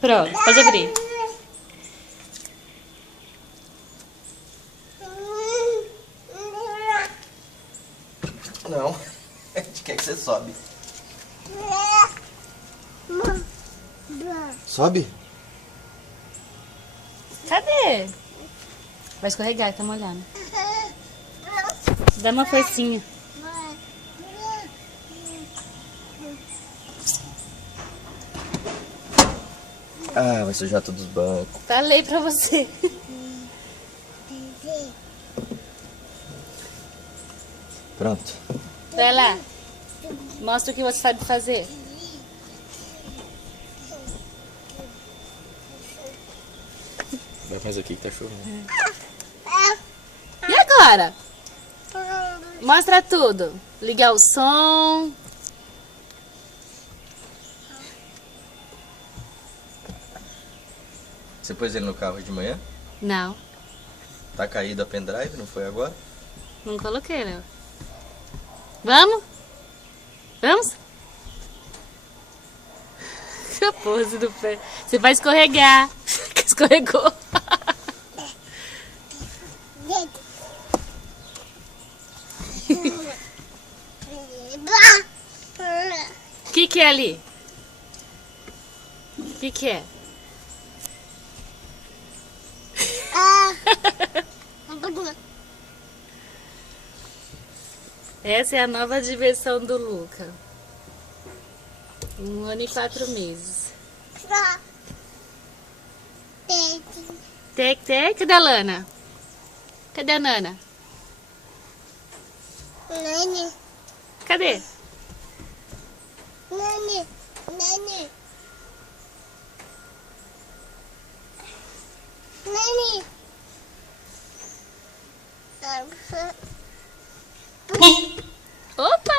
Pronto, pode abrir. Não, a gente quer que você sobe. Sobe? Cadê? Vai escorregar, tá molhando. Dá uma forcinha. Ah, vai sujar todos os bancos. Falei pra você. Pronto. Vai lá. Mostra o que você sabe fazer. Vai mais aqui que tá chovendo. E agora? Mostra tudo. Ligar o som. Você pôs ele no carro de manhã? Não, Tá caído a pendrive, não foi agora? não coloquei, Léo. Vamos? Vamos? Que pose do pé. Você vai escorregar. Escorregou. O que é ali? O que é? Essa é a nova diversão do Luca. 1 ano e 4 meses. Tec, tec. Cadê a Lana? Cadê a Nana? Cadê? Opa!